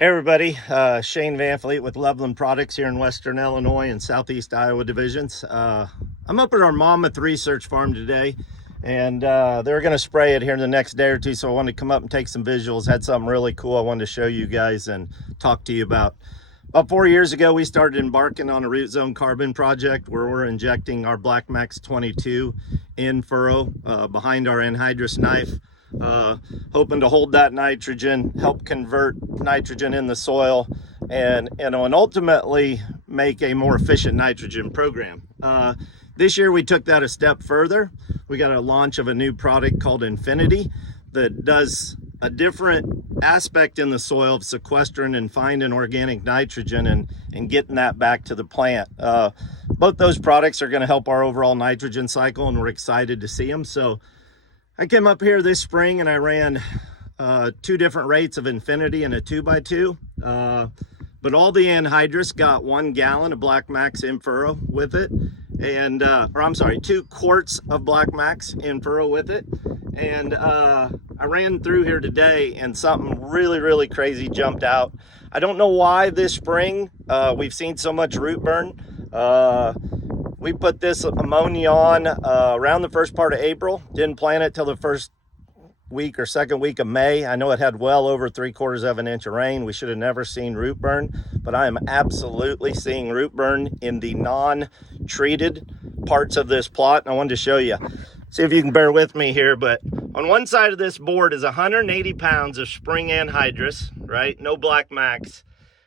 Hey everybody, Shane Van Fleet with Loveland Products here in Western Illinois and Southeast Iowa divisions. I'm up at our Monmouth Research Farm today, and they're going to spray it here in the next day or two, so I wanted to come up and take some visuals. Had something really cool I wanted to show you guys and talk to you about. About 4 years ago, we started embarking on a RootZone Carbon project where we're injecting our Blackmax22 in furrow behind our anhydrous knife. Hoping to hold that nitrogen, help convert nitrogen in the soil, and ultimately make a more efficient nitrogen program. This year we took that a step further. We got a launch of a new product called N-Finity that does a different aspect in the soil of sequestering and finding organic nitrogen and getting that back to the plant. Both those products are going to help our overall nitrogen cycle, and we're excited to see them. So I came up here this spring and I ran 2 different rates of N-Finity and a 2x2, but all the anhydrous got 1 gallon of Blackmax in furrow with it, and or I'm sorry, 2 quarts of Blackmax in furrow with it. And I ran through here today and something really crazy jumped out. I don't know why this spring we've seen so much root burn. We put this ammonia on around the first part of April. Didn't plant it till the first week or second week of May. I know it had well over 3/4 of an inch of rain. We should have never seen root burn, but I am absolutely seeing root burn in the non-treated parts of this plot. And I wanted to show you. See if you can bear with me here, but on one side of this board is 180 pounds of spring anhydrous, right? No Blackmax.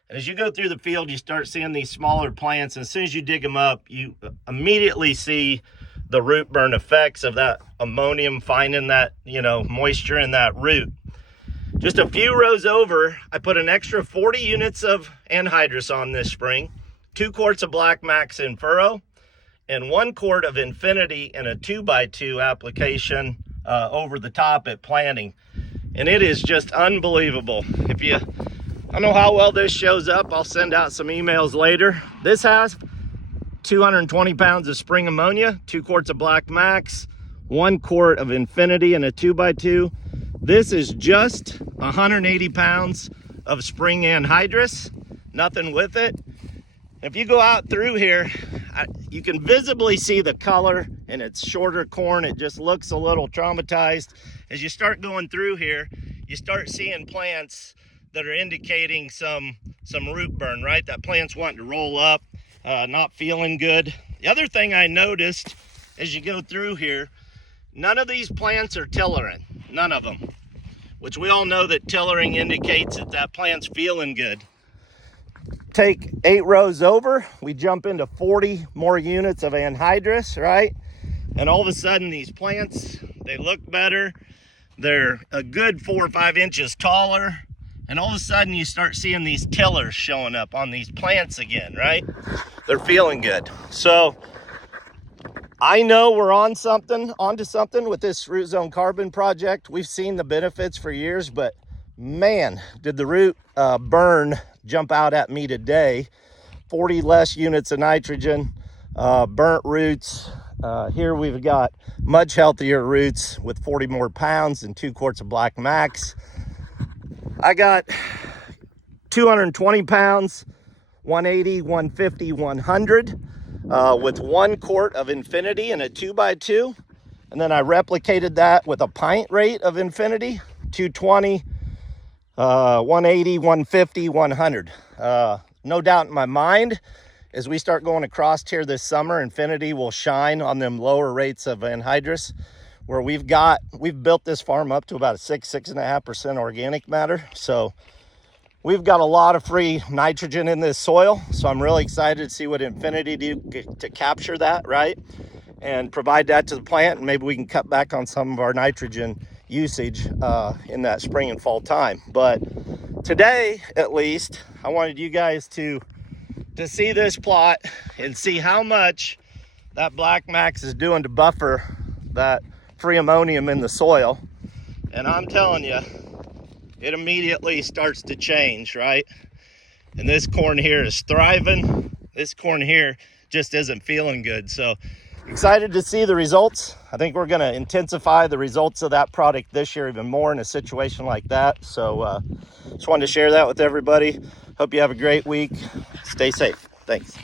And as you go through the field, you start seeing these smaller plants, and as soon as you dig them up, you immediately see the root burn effects of that ammonium finding that, moisture in that root. Just a few rows over, I put an extra 40 units of anhydrous on this spring, 2 quarts of Blackmax in furrow, and 1 quart of N-Finity in a 2x2 application over the top at planting. And it is just unbelievable. I don't know how well this shows up. I'll send out some emails later. This has 220 pounds of spring ammonia, 2 quarts of Blackmax, 1 quart of N-Finity in a 2x2. This is just 180 pounds of spring anhydrous, nothing with it. If you go out through here, you can visibly see the color, and it's shorter corn. It just looks a little traumatized. As you start going through here, you start seeing plants that are indicating some root burn, right? That plant's wanting to roll up, not feeling good. The other thing I noticed as you go through here, none of these plants are tillering, none of them, which we all know that tillering indicates that plant's feeling good. Take 8 rows over, we jump into 40 more units of anhydrous, right? And all of a sudden these plants, they look better. They're a good 4 or 5 inches taller. And all of a sudden you start seeing these tillers showing up on these plants again, right? They're feeling good. So I know we're onto something with this RootZone Carbon project. We've seen the benefits for years, but man, did the root burn jump out at me today. 40 less units of nitrogen, burnt roots. Here we've got much healthier roots with 40 more pounds and 2 quarts of Blackmax. I got 220 pounds, 180, 150, 100 with 1 quart of N-Finity and a 2x2. And then I replicated that with a pint rate of N-Finity, 220, 180, 150, 100. No doubt in my mind, as we start going across here this summer, N-Finity will shine on them lower rates of anhydrous, where we've built this farm up to about a 6.5% organic matter. So we've got a lot of free nitrogen in this soil. So I'm really excited to see what N-Finity do to capture that, right? And provide that to the plant, and maybe we can cut back on some of our nitrogen usage in that spring and fall time. But today, at least, I wanted you guys to see this plot and see how much that Blackmax is doing to buffer that free ammonium in the soil. And I'm telling you, it immediately starts to change, right? And this corn here is thriving. This corn here just isn't feeling good. So excited to see the results. I think we're going to intensify the results of that product this year even more in a situation like that. So just wanted to share that with everybody. Hope you have a great week. Stay safe. Thanks.